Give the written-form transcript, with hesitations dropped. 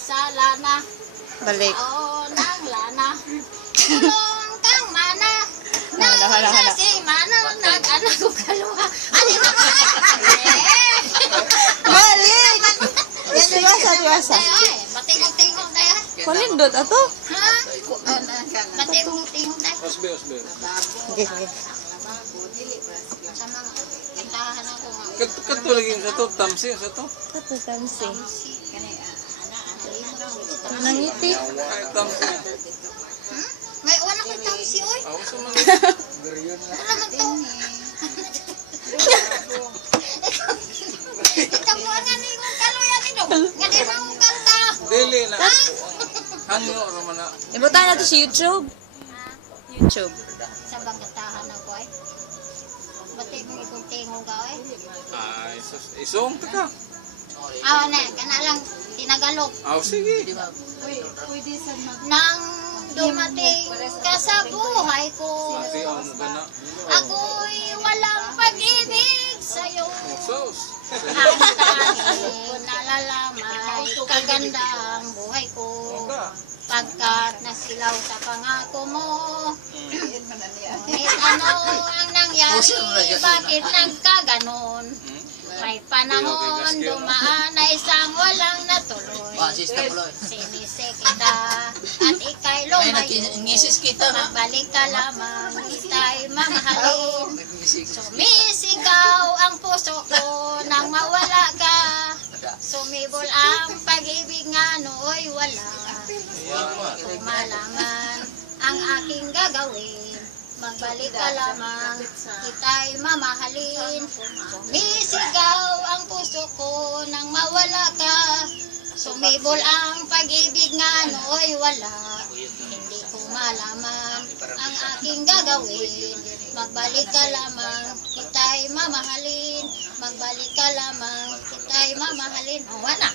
sa lana. Balik. Oo, nang lana. Tulong kang mana. Hala. Si mana, nag-anak ko kaluha. Ano na ba? Balik! Tiwasa. Ay, batingog-tingog na yan. Kunindot ato? Ha? Batingog-tingog na yan. Osbe. Sige. Sa mga kantahan ako nga. Kato lagi sa to, tamsi sa to. Kato tansi. Kanay, Nangiti. Ay, tamsi. may wala ko tamsi, oy. Ako sa mga. Wala man to. Ikaw mo nga ni mong kaluyan ni Dong. Nga di mong kanta. Dili na. Hangyo naman na. Ibutan nato sa YouTube. YouTube. Sa bagatahan ako ay. Bati mo ikong tingog ka ay. Ay, isong ka. Ah, na, kana lang tinagalog. Aw, sige. Nang dumating ka sa buhay ko, Pati ang mo na. ako'y walang pag-ibig sa'yo. Sos. Ang tanging nalalamay, kaganda ang buhay ko. Pagkat nasilaw sa pangako mo. Ngunit ano ang nangyari, bakit nagkaganon? May panahon dumaan na isang walang natuloy. Sinisi kita at ika'y lumayo. Magbalik ka lamang, ika'y mamahalin. Sumisigaw ang puso ko nang mawala ka. Sumibol ang pag-ibig nga nooy wala. Hindi ko malaman ang aking gagawin. Magbalik ka lamang, kita'y mamahalin. Sumisigaw ang puso ko nang mawala ka. Sumibol ang pag-ibig nga nooy wala. Hindi ko malaman ang aking gagawin. Magbalik ka lamang, kita'y mamahalin. Magbalik ka lamang, kita'y mamahalin. O, wala.